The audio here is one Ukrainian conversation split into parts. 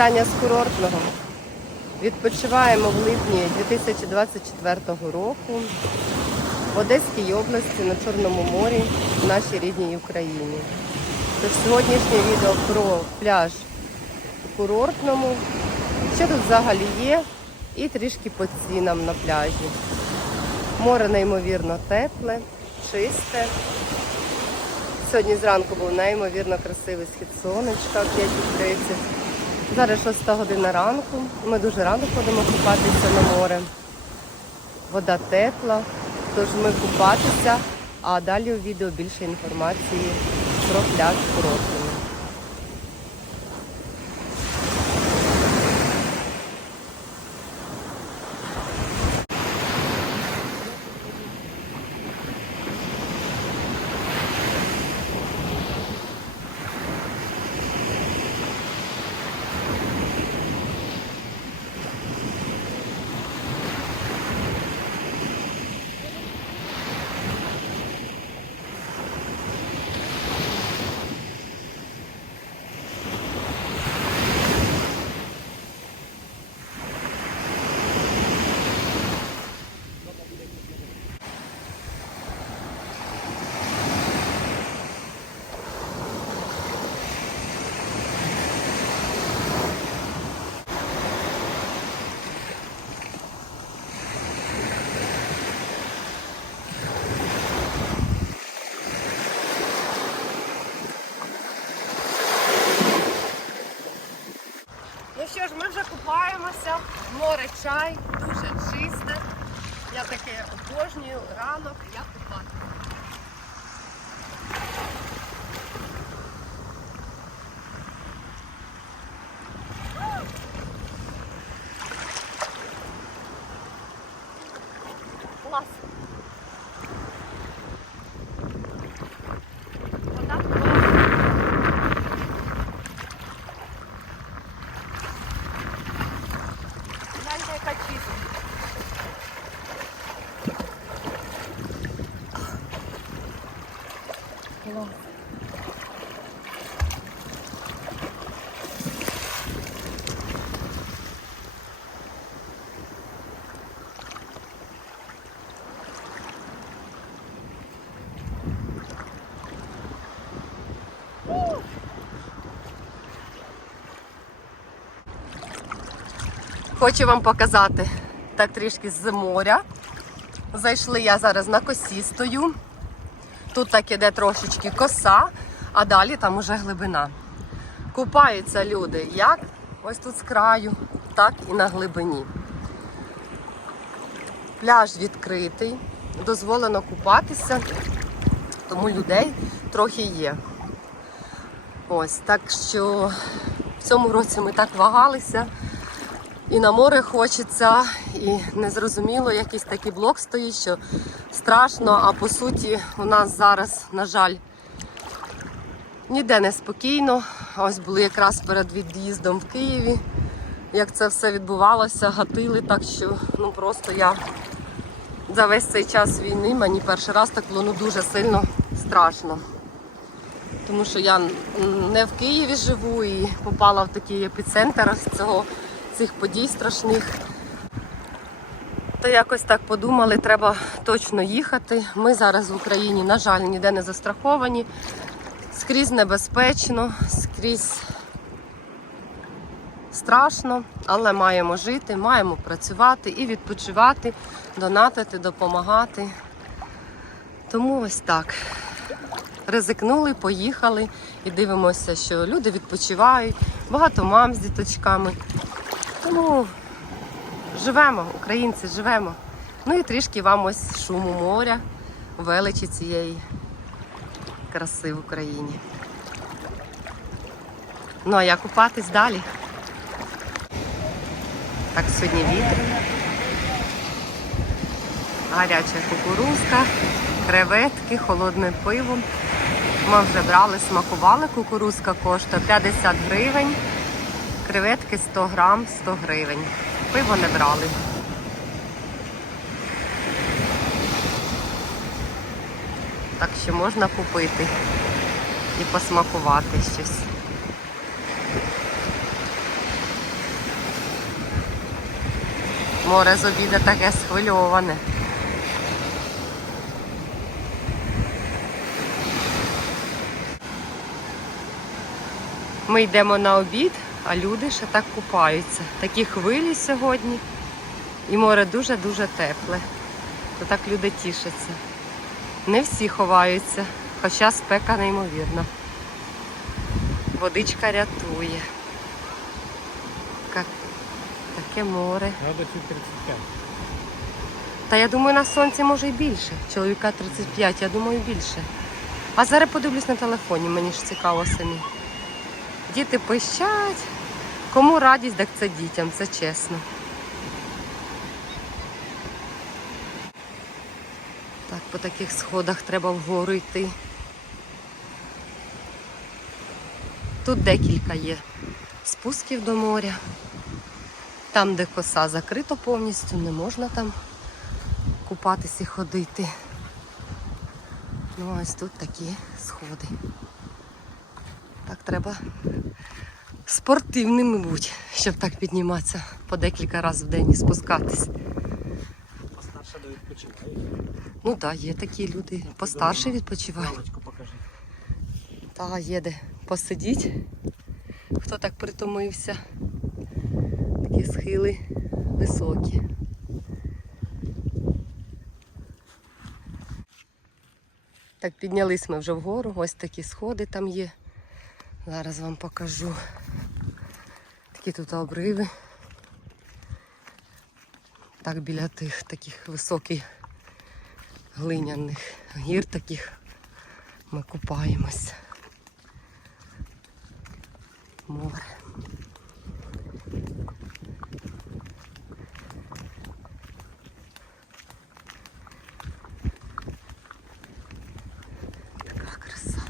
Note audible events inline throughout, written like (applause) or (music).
Вітання з курортного. Відпочиваємо в липні 2024 року в Одеській області на Чорному морі в нашій рідній Україні. Тож сьогоднішнє відео про пляж у курортному, що тут взагалі є, і трішки по цінам на пляжі. Море неймовірно тепле, чисте. Сьогодні зранку був неймовірно красивий схід сонечка в 5.30. Зараз 6 година ранку. Ми дуже рано ходимо купатися на море. Вода тепла, тож ми купатися, а далі у відео більше інформації про пляж курортний. Ну що ж, ми вже купаємося, море чай, дуже чисте. Я таке обожнюю ранок, я купати. Клас. Вода класна. Гляньте, яка чиста. Клас. Хочу вам показати так трішки з моря. Зайшли я зараз на косі стою. Тут так іде трошечки коса, а далі там уже глибина. Купаються люди як ось тут з краю, так і на глибині. Пляж відкритий, дозволено купатися, тому людей трохи є. Ось так що в цьому році ми так вагалися. І на море хочеться, і незрозуміло, якийсь такий блок стоїть, що страшно, а по суті у нас зараз, на жаль, ніде не спокійно. Ось були якраз перед від'їздом в Києві. Як це все відбувалося, гатили так, що ну просто я за весь цей час війни мені перший раз так було ну, дуже сильно страшно. Тому що я не в Києві живу і попала в такий епіцентр цього цих подій страшних. То якось так подумали, треба точно їхати. Ми зараз в Україні, на жаль, ніде не застраховані. Скрізь небезпечно, скрізь страшно, але маємо жити, маємо працювати і відпочивати, донатити, допомагати. Тому ось так. Ризикнули, поїхали і дивимося, що люди відпочивають, багато мам з діточками. Тому живемо, українці, живемо. Ну і трішки вам ось шуму моря, величі цієї краси в Україні. Ну а я купатись далі. Так, сьогодні вітер. Гаряча кукурузка, креветки, холодне пиво. Ми вже брали, смакували. Кукурузка коштує 50 гривень. Креветки 100 грам, 100 гривень. Пиво не брали. Так що можна купити і посмакувати щось. Море з обіда таке схвильоване. Ми йдемо на обід, а люди ще так купаються. Такі хвилі сьогодні. І море дуже-дуже тепле. То так люди тішаться. Не всі ховаються, хоча спека неймовірна. Водичка рятує. Ка- Таке море. Надо чуть 35. Та я думаю, на сонці може і більше. Чоловіка 35, я думаю, більше. А зараз подивлюсь на телефоні, мені ж цікаво самі. Діти пищать. Кому радість, так це дітям, це чесно. Так, по таких сходах треба вгору йти. Тут декілька є спусків до моря. Там, де коса закрито повністю, не можна там купатися і ходити. Ну, ось тут такі сходи. Так треба спортивними бути, щоб так підніматися по декілька разів в день і спускатись. Постарше до відпочиває. Ну так, є такі люди. Постарше відпочивають. Та є де посидіть. Хто так притомився. Такі схили високі. Так, піднялись ми вже вгору, ось такі сходи там є. Зараз вам покажу. Такі тут обриви. Так, біля тих таких високих глиняних гір таких ми купаємось. Море. Така краса.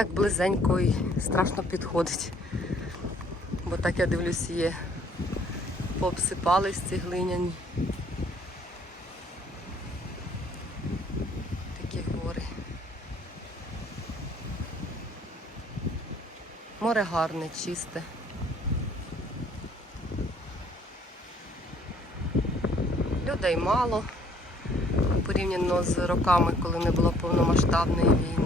Так близенько і страшно підходить. Бо так я дивлюсь, є пообсипались ці глиняні. Такі гори. Море гарне, чисте. Людей мало порівняно з роками, коли не було повномасштабної війни.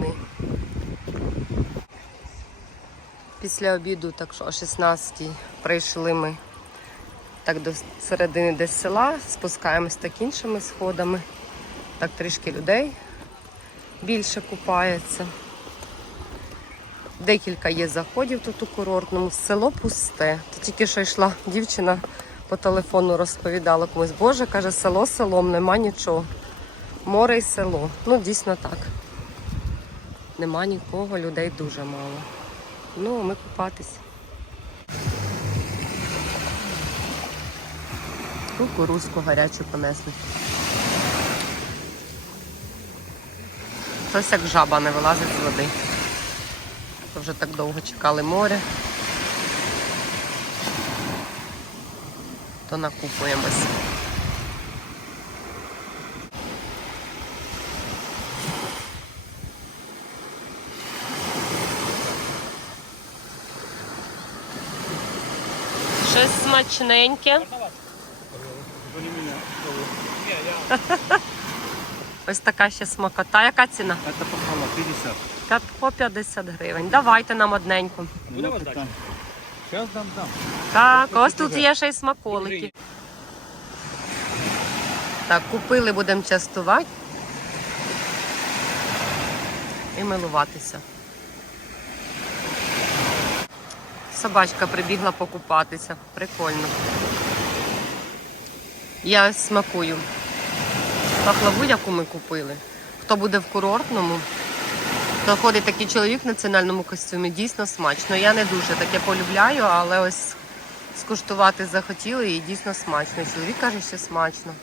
Після обіду, так що о 16-й прийшли ми так до середини десь села, спускаємось так іншими сходами. Так трішки людей більше купається. Декілька є заходів тут у курортному. Село пусте. Тут тільки що йшла дівчина по телефону розповідала комусь, Боже, каже, село селом, нема нічого. Море і село. Ну, дійсно так. Нема нікого, людей дуже мало. Ну, ми купатись. Кукурузку гарячу понесли. Щось як жаба не вилазить з води. То вже так довго чекали море. То накупуємось. Щось смачненьке. (laughs) Ось така ще смакота. Яка ціна? Це попало 50. Та По 50 гривень. Давайте нам одненьку. Буде вас дати? Зараз дам, дам. Так, ось тут є ще й смаколики. Так, купили, будемо частувати і милуватися. Собачка прибігла покупатися. Прикольно. Я смакую. Пахлаву, яку ми купили. Хто буде в курортному, то ходить такий чоловік в національному костюмі, дійсно смачно. Я не дуже таке полюбляю, але ось скуштувати захотіли і дійсно смачно. Чоловік каже, що смачно.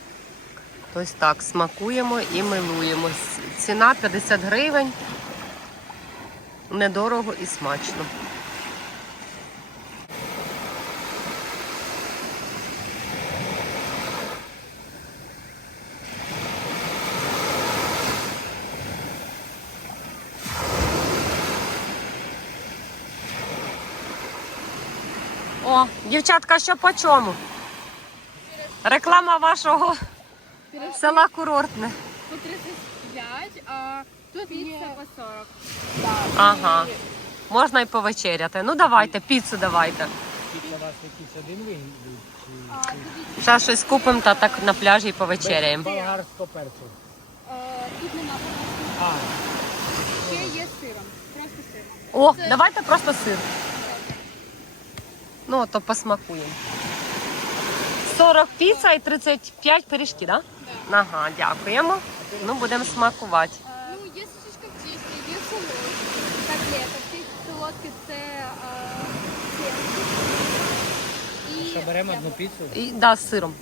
Ось так, смакуємо і милуємось. Ціна 50 гривень. Недорого і смачно. О, дівчатка, що по чому? Реклама вашого села курортне. По 35, а тут піца по 40. Ага. Можна й повечеряти. Ну давайте, піцу давайте. Ще щось купимо та так на пляжі і повечеряємо. Болгарського перцю. тут нема А, ще є сиром. Просто сиром. О, давайте просто сир. Ну, то посмакуємо. 40 піца і 35 пиріжки, так? Да? Ага, дякуємо. Ну, будемо смакувати. Ну, є сушка в тісті, є солодкі, котлетки. Солодкі це сир. Що беремо одну піцу? І, да, з сиром.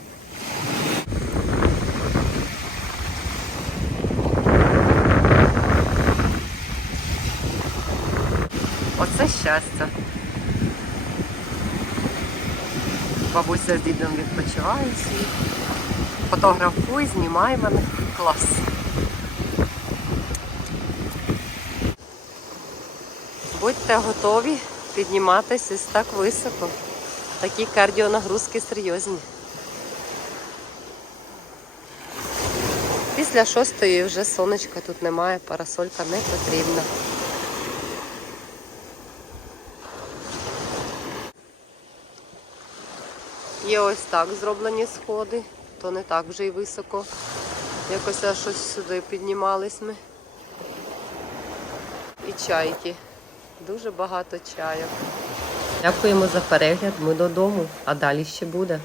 Оце щастя. Бабуся з дідом відпочивають. собі. Фотографуй, знімай мене. Клас. Будьте готові підніматися так високо. Такі кардіонагрузки серйозні. Після шостої вже сонечка тут немає, парасолька не потрібна. Є ось так зроблені сходи, то не так вже й високо. Якось аж щось сюди піднімались ми. І чайки. Дуже багато чайок. Дякуємо за перегляд. Ми додому, а далі ще буде.